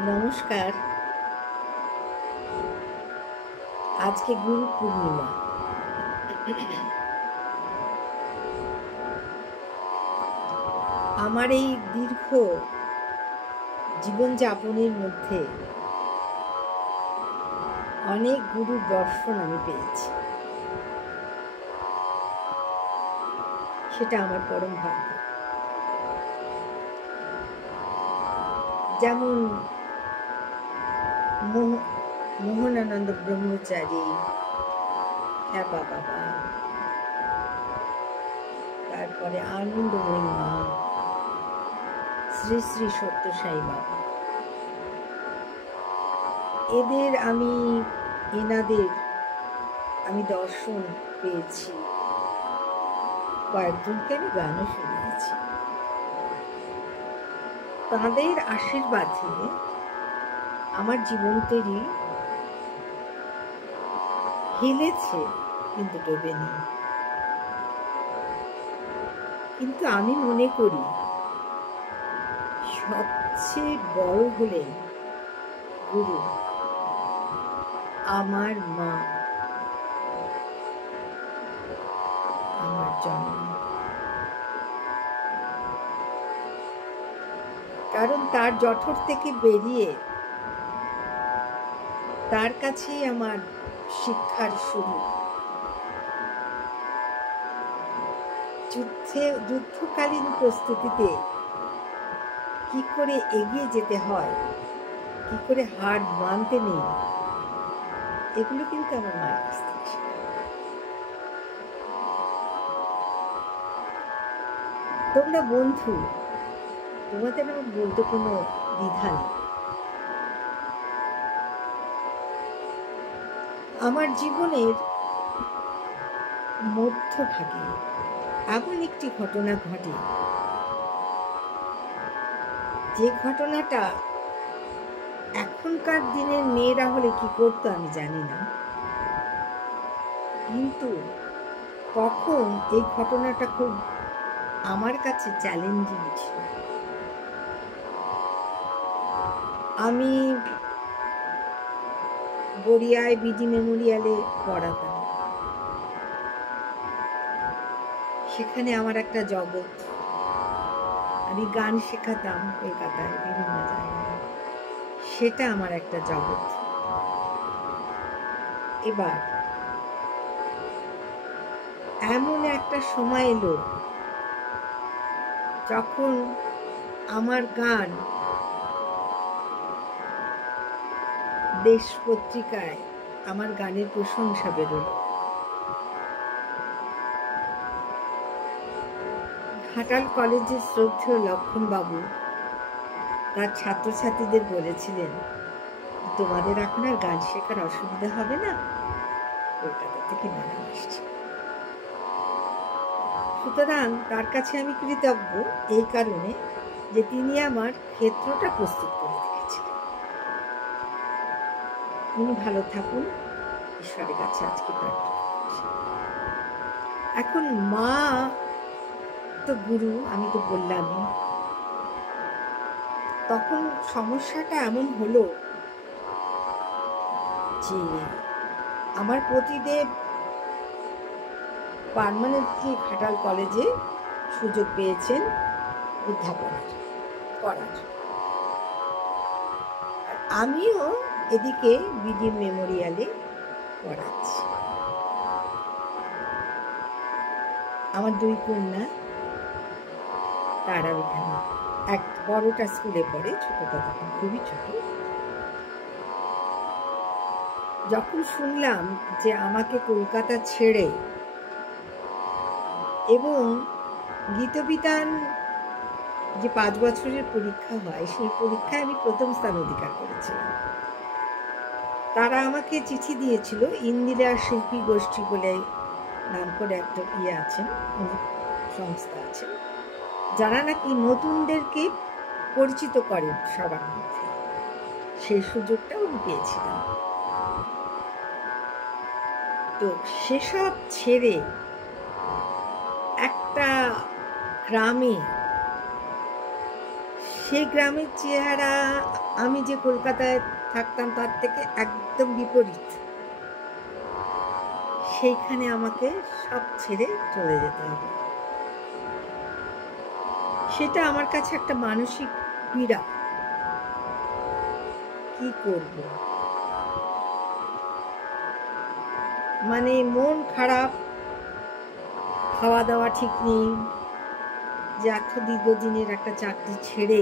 নমস্কার। আজকে গুরু পূর্ণিমা। আমার এই দীর্ঘ জীবনযাপনের মধ্যে অনেক গুরুর দর্শন আমি পেয়েছি, সেটা আমার পরম ভাগ্য। যেমন মোহনানন্দ ব্রহ্মচারী, খ্যাপা বাবা, তারপরে আনন্দময়ী মা, শ্রী শ্রী সত্য সাই বাবা। এনাদের আমি দর্শন পেয়েছি, কয়েকজনকে আমি গানও শুনিয়েছি। তাদের আশীর্বাদে আমার জীবনটারই হিলেছে, কিন্তু ডোবেনি। কিন্তু আমি মনে করি সবচেয়ে বড় হলেন গুরু আমার মা, আমার জননী। কারণ তার জঠর থেকে বেরিয়ে তার কাছেই আমার শিক্ষার শুরু। যুদ্ধকালীন প্রস্তুতিতে কি করে এগিয়ে যেতে হয়, কি করে হার মানতে নেই, এগুলো কিন্তু আমার মায়ের কাছ থেকে শেখা। তোমরা বন্ধু, তোমাদের আমার বলতে কোনো দ্বিধা নেই। আমার জীবনের মধ্যভাগে এমন একটি ঘটনা ঘটে, যে ঘটনাটা এখনকার দিনের মেয়েরা হলে কি করতো আমি জানি না, কিন্তু তখন এই ঘটনাটা খুব আমার কাছে চ্যালেঞ্জিং ছিল। আমি গড়িয়ায় বিডি মেমোরিয়ালে পড়াতাম। সেখানে আমার একটা জগৎ। আমি গান শেখাতাম কলকাতায় বিভিন্ন জায়গায়, সেটা আমার একটা জগৎ। এবার এমন একটা সময় এলো যখন আমার গান দেশ পত্রিকায় আমার গানের প্রশংসা বেরোল। ঘাটাল কলেজের শ্রদ্ধেয় লক্ষণবাবু তার ছাত্রছাত্রীদের বলেছিলেন, তোমাদের এখন আর গান শেখার অসুবিধা হবে না, কলকাতা থেকে নাম আসছে। সুতরাং তার কাছে আমি কৃতজ্ঞ এই কারণে যে তিনি আমার ক্ষেত্রটা প্রস্তুত করে রেখেছিলেন। তিনি ভালো থাকুন, ঈশ্বরের কাছে আজকে প্রার্থনা করছি। এখন মা তো গুরু, আমি তো বললামই। তখন সমস্যাটা এমন হলো যে আমার পতিদেব পার্মানেন্টলি ঘাটাল কলেজে সুযোগ পেয়েছেন অধ্যাপনার করার। আমিও এদিকে বিডি মেমোরিয়ালে পড়াচ্ছি। আমার দুই কন্যা, তারা ওখানে, এক বড়টা স্কুলে পড়ে, ছোটটা তখন খুবই ছোট। যখন শুনলাম যে আমাকে কলকাতা ছেড়ে এবং গীতবিতান যে 5 বছরের পরীক্ষা হয়, সেই পরীক্ষায় আমি প্রথম স্থান অধিকার করেছিলাম। তারা আমাকে চিঠি দিয়েছিল, ইন্দিরা শিল্পী গোষ্ঠী বলে নাম করে একটা আছেন, সংস্থা আছে, যারা নাকি নতুনদেরকে পরিচিত করেন সবার মধ্যে। সেই সুযোগটাও আমি পেয়েছিলাম। তো সেসব ছেড়ে একটা গ্রামে, সেই গ্রামের চেহারা আমি যে কলকাতায় থাকতাম তার থেকে একদম বিপরীত। সেইখানে আমাকে সব ছেড়ে চলে যেতে হবে। সেটা আমার কাছে একটা মানসিক পীড়া। কি করব, মানে মন খারাপ, খাওয়া দাওয়া ঠিক নেই, যে এত দীর্ঘদিনের একটা চাকরি ছেড়ে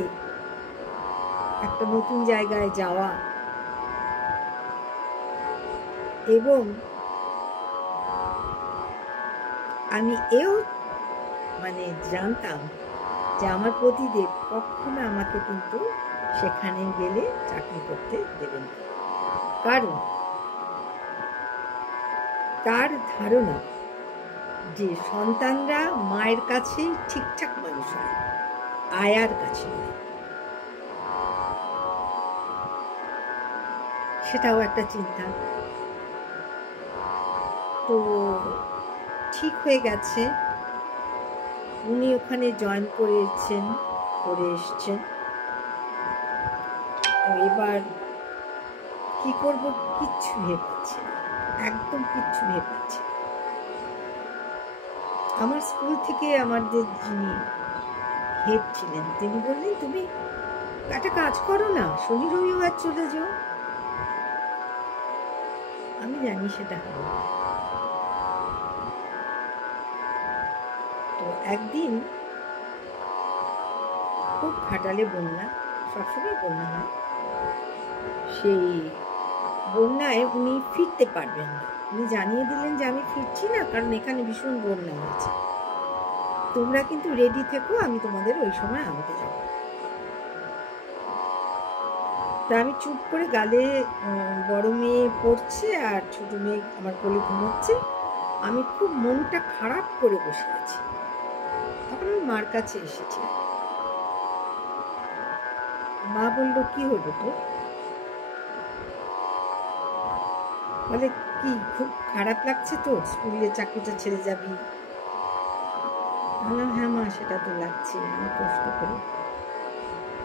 একটা নতুন জায়গায় যাওয়া, এবং আমি এও মানে জানতাম যে আমার পতিদেব কখনো আমাকে কিন্তু সেখানে গেলে চাকরি করতে দেবেন না, কারণ তার ধারণা যে সন্তানরা মায়ের কাছেই ঠিকঠাক মানুষ হয়, আয়ার কাছে নয়। সেটাও একটা চিন্তা। তো ঠিক হয়ে গেছে, উনি ওখানে জয়েন করে এসছেন। তো এবার কি করব কিচ্ছু ভেবে পাচ্ছি না, একদম কিচ্ছু ভেবে পাচ্ছি না। আমার স্কুল থেকে আমার যে যিনি হেড ছিলেন তিনি বললেন, তুমি একটা কাজ করো না, শনি রবিবার চলে যাও। আমি জানি সেটা হবে। তো একদিন খুব ঘাটালে বন্যা, সবসময় বন্যা হয়, সেই বন্যায় উনি ফিরতে পারবেন না। উনি জানিয়ে দিলেন যে আমি ফিরছি না, কারণ এখানে ভীষণ বন্যা হয়েছে, তোমরা কিন্তু রেডি থেকো, আমি তোমাদের ওই সময় আনতে যাব। তা আমি চুপ করে, গালে বড় মেয়ে পড়ছে আর ছোট মেয়ে আমার কোলে ঘুমোচ্ছে, আমি খুব মনটা খারাপ করে বসে আছি। তখন আমি মার কাছে এসেছি। মা বলল, কি হলো তোর? বলে, কি খুব খারাপ লাগছে তোর, স্কুলের চাকরিটা ছেড়ে যাবি? বললাম, হ্যাঁ মা, সেটা তো লাগছে, আমি কষ্ট করে।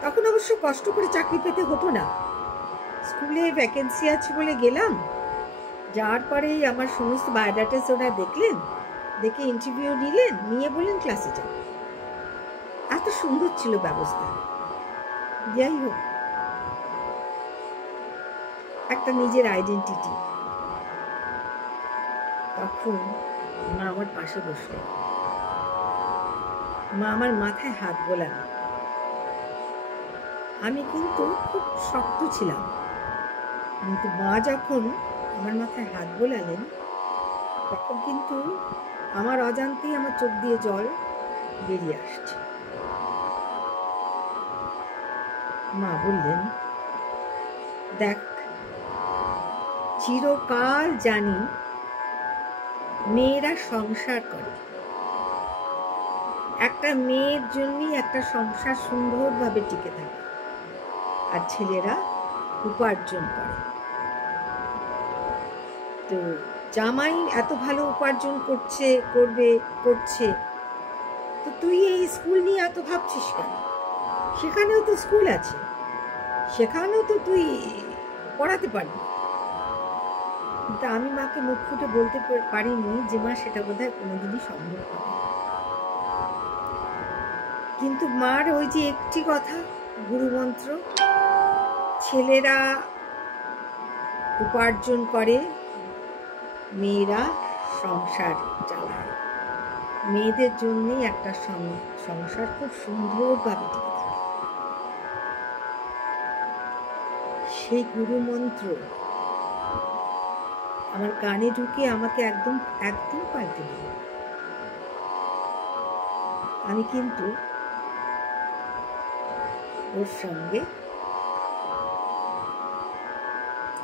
তখন অবশ্য কষ্ট করে চাকরি পেতে হতো না, স্কুলে ভ্যাকেন্সি আছে বলে গেলাম, যাওয়ার পরেই আমার সমস্ত বায়োডাটাস ওরা দেখলেন, দেখে ইন্টারভিউ নিলেন, নিয়ে বললেন ক্লাসে যাও। এত সুন্দর ছিল ব্যবস্থা। যাই হোক, একটা নিজের আইডেন্টিটি। তখন মা আমার পাশে বসলেন, মা আমার মাথায় হাত বোলালেন। আমি কিন্তু খুব শক্ত ছিলাম, কিন্তু মা যখন আমার মাথায় হাত বোলালেন, তখন কিন্তু আমার অজান্তেই আমার চোখ দিয়ে জল বেরিয়ে আসছে। মা বললেন, দেখ, চিরকাল জানি মেয়েরা সংসার করে, একটা মেয়ের জন্যই একটা সংসার সুন্দরভাবে টিকে থাকে, আর ছেলেরা উপার্জন করে। তো জামাই এত ভালো উপার্জন করছে, তো তুই এই স্কুল নিয়ে এত ভাবছিস কেন? সেখানেও তো স্কুল আছে, সেখানেও তো তুই পড়াতে পারবি। কিন্তু আমি মাকে মুখ ফুটে বলতে পারিনি যে মা, সেটা বোধহয় কোনোদিনই সম্ভব হবে। কিন্তু মার ওই যে একটি কথা, গুরুমন্ত্র, ছেলেরা উপার্জন করে, মেয়েরা সংসার চালায়, মেয়েদের জন্যই একটা সংসার খুব সুন্দরভাবে টিকে থাকে। সেই গুরুমন্ত্র আমার কানে ঢুকে আমাকে একদম পাল্টে দিল। আমি কিন্তু ওর সঙ্গে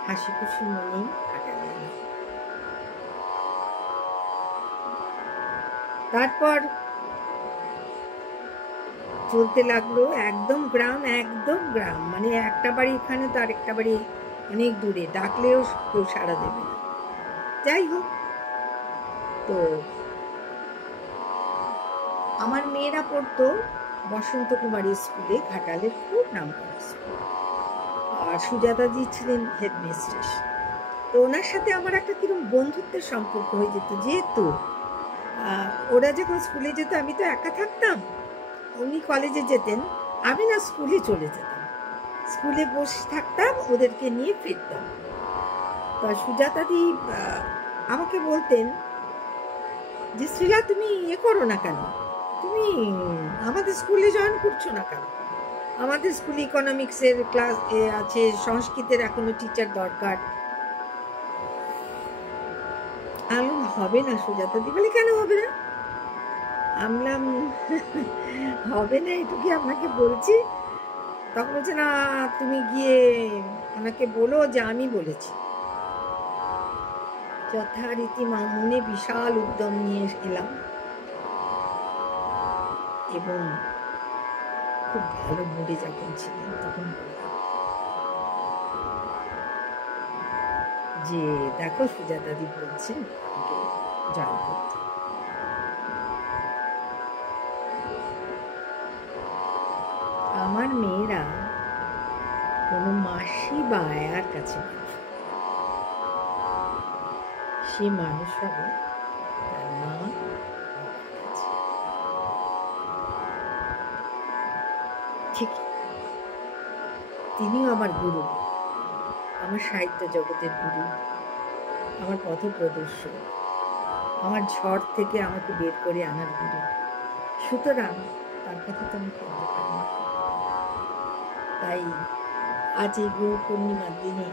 হাসি খুশি মনেই কাটালাম। তারপর চলতে লাগলো, একদম গ্রাম, মানে একটা বাড়ি এখানে তো আরেকটা বাড়ি অনেক দূরে, ডাকলেও কেউ সাড়া দেবে না। যাই হোক, তো আমার মেয়েরা পড়তো বসন্ত কুমারী স্কুলে, ঘাটালের খুব নাম করা স্কুল। আর সুজাতাজি ছিলেন হেডমিস্ট্রেস। তো ওনার সাথে আমার একটা কিরকম বন্ধুত্বের সম্পর্ক হয়ে যেত, যেহেতু ওরা যখন স্কুলে যেত আমি তো একা থাকতাম, উনি কলেজে যেতেন, আমি না স্কুলে চলে যেতাম, স্কুলে বসে থাকতাম, ওদেরকে নিয়ে ফিরতাম। তো সুজাতাদি আমাকে বলতেন যে শ্রীলা তুমি করো না কেন, তুমি আমাদের স্কুলে জয়েন করছো না কেন, আমাদের স্কুলে ইকোনমিক্সের ক্লাস আছে, সংস্কৃতের এখনো টিচার দরকার। হবে না সুজাতাদি। বলে কেন হবে না? আমলাম হবে না এটুকু আপনাকে বলছি। তখন বলছে না, তুমি গিয়ে ওনাকে বলো যে আমি বলেছি। যথারীতি মনে বিশাল উদ্যম নিয়ে এলাম এবং খুব ভালো মুডে যখন ছিলেন তখন বললাম যে দেখো সুজাতাদি বলছেন জয়েন করতে। আমার মেয়েরা কোনো মাসি বা আয়ার কাছে সে মানুষ হবে তার মা কাছে। ঠিক তিনিও আমার গুরু, আমার সাহিত্য জগতের গুরু, আমার পথপ্রদর্শক, আমার ঝড় থেকে আমাকে বের করে আনার গুরু। সুতরাং তার কথা তো আমি বলতে পারি না। তাই আজ এই গুরু পূর্ণিমার দিনে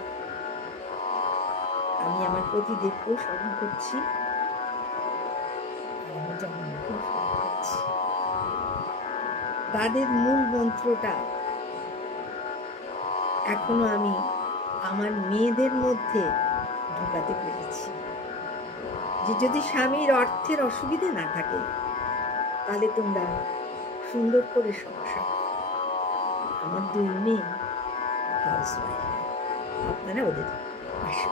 আমি আমার প্রতিদেবকেও স্মরণ করছি, আমার জগন্নাথকেও স্মরণ করছি। তাদের মূল মন্ত্রটা এখনো আমি আমার মেয়েদের মধ্যে ঢোকাতে পেরেছি, যে যদি স্বামীর অর্থের অসুবিধা না থাকে তাহলে তোমরা সুন্দর করে সংসার। আমার 2 মেয়ে হাউসওয়াইফ, আপনারা ওদের পাশে